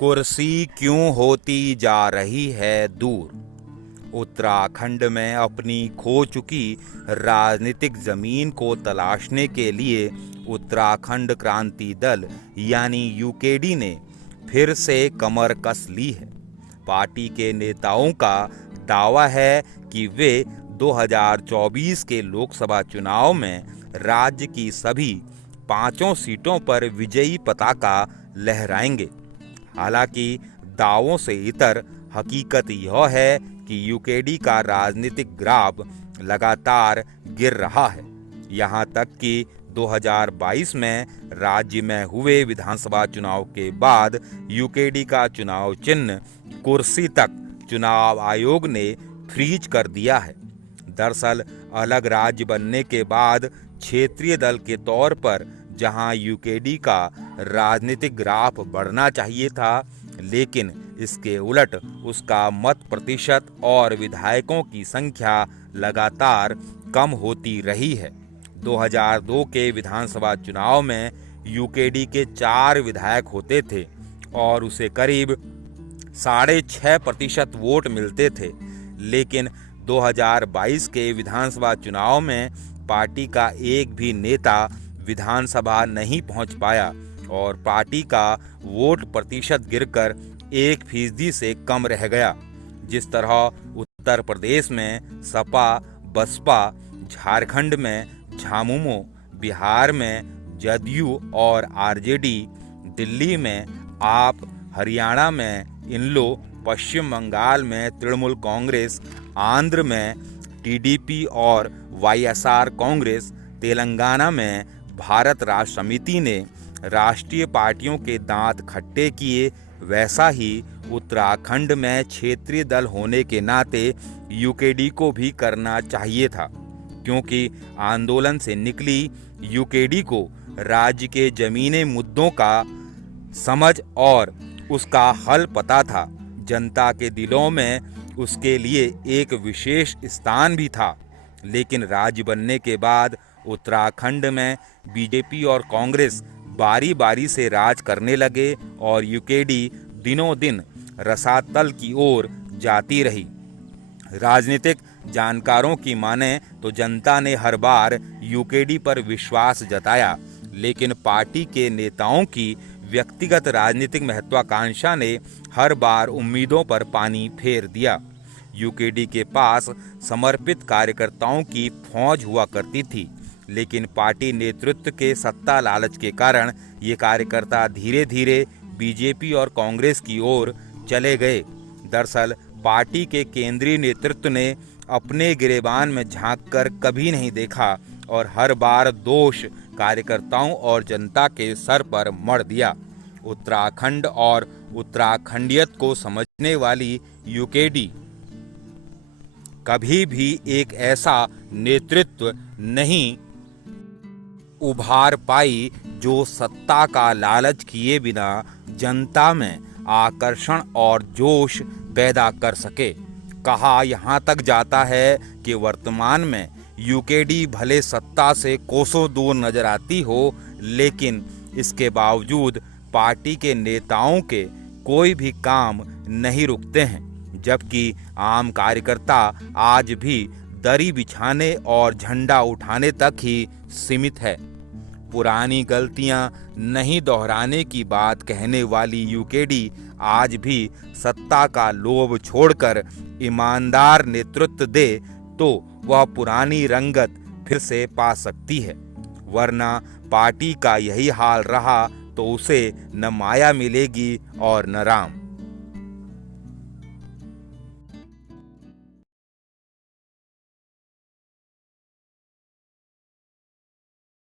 कुर्सी क्यों होती जा रही है दूर। उत्तराखंड में अपनी खो चुकी राजनीतिक जमीन को तलाशने के लिए उत्तराखंड क्रांति दल यानी यूकेडी ने फिर से कमर कस ली है। पार्टी के नेताओं का दावा है कि वे 2024 के लोकसभा चुनाव में राज्य की सभी 5 सीटों पर विजयी पताका लहराएंगे। हालांकि दावों से इतर हकीकत यह है कि यूकेडी का राजनीतिक ग्राफ लगातार गिर रहा है। यहां तक कि 2022 में राज्य में हुए विधानसभा चुनाव के बाद यूकेडी का चुनाव चिन्ह कुर्सी तक चुनाव आयोग ने फ्रीज कर दिया है। दरअसल अलग राज्य बनने के बाद क्षेत्रीय दल के तौर पर जहां यूकेडी का राजनीतिक ग्राफ बढ़ना चाहिए था, लेकिन इसके उलट उसका मत प्रतिशत और विधायकों की संख्या लगातार कम होती रही है। 2002 के विधानसभा चुनाव में यूकेडी के 4 विधायक होते थे और उसे करीब 6.5% वोट मिलते थे, लेकिन 2022 के विधानसभा चुनाव में पार्टी का एक भी नेता विधानसभा नहीं पहुंच पाया और पार्टी का वोट प्रतिशत गिरकर 1% से कम रह गया। जिस तरह उत्तर प्रदेश में सपा बसपा, झारखंड में झामुमो, बिहार में जदयू और आरजेडी, दिल्ली में आप, हरियाणा में इनलो, पश्चिम बंगाल में तृणमूल कांग्रेस, आंध्र में टीडीपी और वाईएसआर कांग्रेस, तेलंगाना में भारत राष्ट्र समिति ने राष्ट्रीय पार्टियों के दांत खट्टे किए, वैसा ही उत्तराखंड में क्षेत्रीय दल होने के नाते यूकेडी को भी करना चाहिए था, क्योंकि आंदोलन से निकली यूकेडी को राज्य के जमीनी मुद्दों का समझ और उसका हल पता था। जनता के दिलों में उसके लिए एक विशेष स्थान भी था। लेकिन राज्य बनने के बाद उत्तराखंड में बीजेपी और कांग्रेस बारी बारी से राज करने लगे और यूकेडी दिनों दिन रसातल की ओर जाती रही। राजनीतिक जानकारों की माने तो जनता ने हर बार यूकेडी पर विश्वास जताया, लेकिन पार्टी के नेताओं की व्यक्तिगत राजनीतिक महत्वाकांक्षा ने हर बार उम्मीदों पर पानी फेर दिया। यूकेडी के पास समर्पित कार्यकर्ताओं की फौज हुआ करती थी, लेकिन पार्टी नेतृत्व के सत्ता लालच के कारण ये कार्यकर्ता धीरे धीरे बीजेपी और कांग्रेस की ओर चले गए। दरअसल पार्टी के केंद्रीय नेतृत्व ने अपने गिरेबान में झांककर कभी नहीं देखा और हर बार दोष कार्यकर्ताओं और जनता के सर पर मढ़ दिया। उत्तराखंड और उत्तराखंडियत को समझने वाली यूकेडी कभी भी एक ऐसा नेतृत्व नहीं उभार पाई जो सत्ता का लालच किए बिना जनता में आकर्षण और जोश पैदा कर सके। कहा यहाँ तक जाता है कि वर्तमान में यूकेडी भले सत्ता से कोसों दूर नजर आती हो, लेकिन इसके बावजूद पार्टी के नेताओं के कोई भी काम नहीं रुकते हैं, जबकि आम कार्यकर्ता आज भी दरी बिछाने और झंडा उठाने तक ही सीमित है। पुरानी गलतियां नहीं दोहराने की बात कहने वाली यूकेडी आज भी सत्ता का लोभ छोड़कर ईमानदार नेतृत्व दे तो वह पुरानी रंगत फिर से पा सकती है, वरना पार्टी का यही हाल रहा तो उसे न माया मिलेगी और न राम।